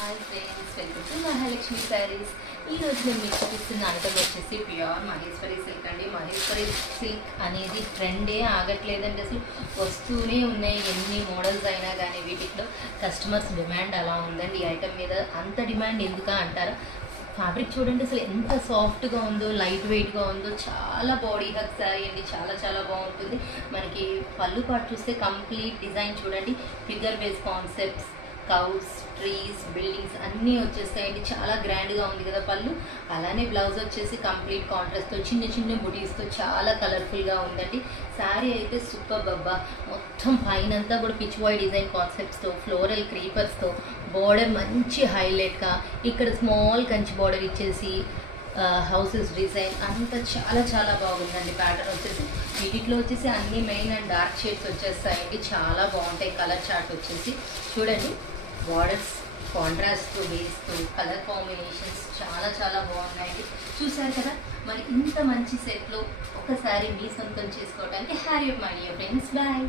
Hi friends, welcome to Mahalakshmi saris. ఈ రోజు నేను మీకు చూపిస్తున్న ఐటమ్ వచ్చేసి ప్యూర్ మహేశ్వరి సిల్క్ అండి. మహేశ్వరి సిల్క్ అనేది ట్రెండే ఆగట్లేదండి, అసలు వస్తూనే ఉన్నాయి. ఎన్ని మోడల్స్ అయినా కానీ వీటిలో కస్టమర్స్ డిమాండ్ అలా ఉందండి. ఈ ఐటమ్ మీద అంత డిమాండ్ ఎందుకా అంటారా? ఫ్యాబ్రిక్ చూడండి అసలు ఎంత సాఫ్ట్గా ఉందో, లైట్ వెయిట్గా ఉందో. చాలా బాడీ హగ్ శారీ అండి, చాలా చాలా బాగుంటుంది. మనకి పళ్ళు పాటు చూస్తే కంప్లీట్ డిజైన్ చూడండి, figure base concepts, cows, trees, buildings అన్నీ వచ్చేస్తాయండి. చాలా గ్రాండ్గా ఉంది కదా పళ్ళు. అలానే బ్లౌజ్ వచ్చేసి కంప్లీట్ కాంట్రాస్ట్తో చిన్న చిన్న బుటీస్తో చాలా కలర్ఫుల్గా ఉందండి. శారీ అయితే సూపర్ బబ్బా. మొత్తం పైనంతా కూడా పిచ్ బాయ్ డిజైన్ కాన్సెప్ట్స్తో, ఫ్లోరల్ క్రీపర్స్తో, బోర్డర్ మంచి హైలైట్గా, ఇక్కడ స్మాల్ కంచి బోర్డర్ ఇచ్చేసి హౌసెస్ డిజైన్ అంతా చాలా చాలా బాగుందండి. ప్యాటర్న్ వచ్చేసి వీటిలో వచ్చేసి అన్ని మెయిన్ అండ్ డార్క్ షేడ్స్ వచ్చేస్తాయండి. చాలా బాగుంటాయి. కలర్ చార్ట్ వచ్చేసి చూడండి, బార్డర్స్ కాంట్రాస్ట్తో బేస్తో కలర్ కాంబినేషన్స్ చాలా చాలా బాగున్నాయండి. చూసారు కదా, మరి ఇంత మంచి సెట్లో ఒకసారి మీ సొంతం చేసుకోవడానికి hurry up my dear friends. Bye.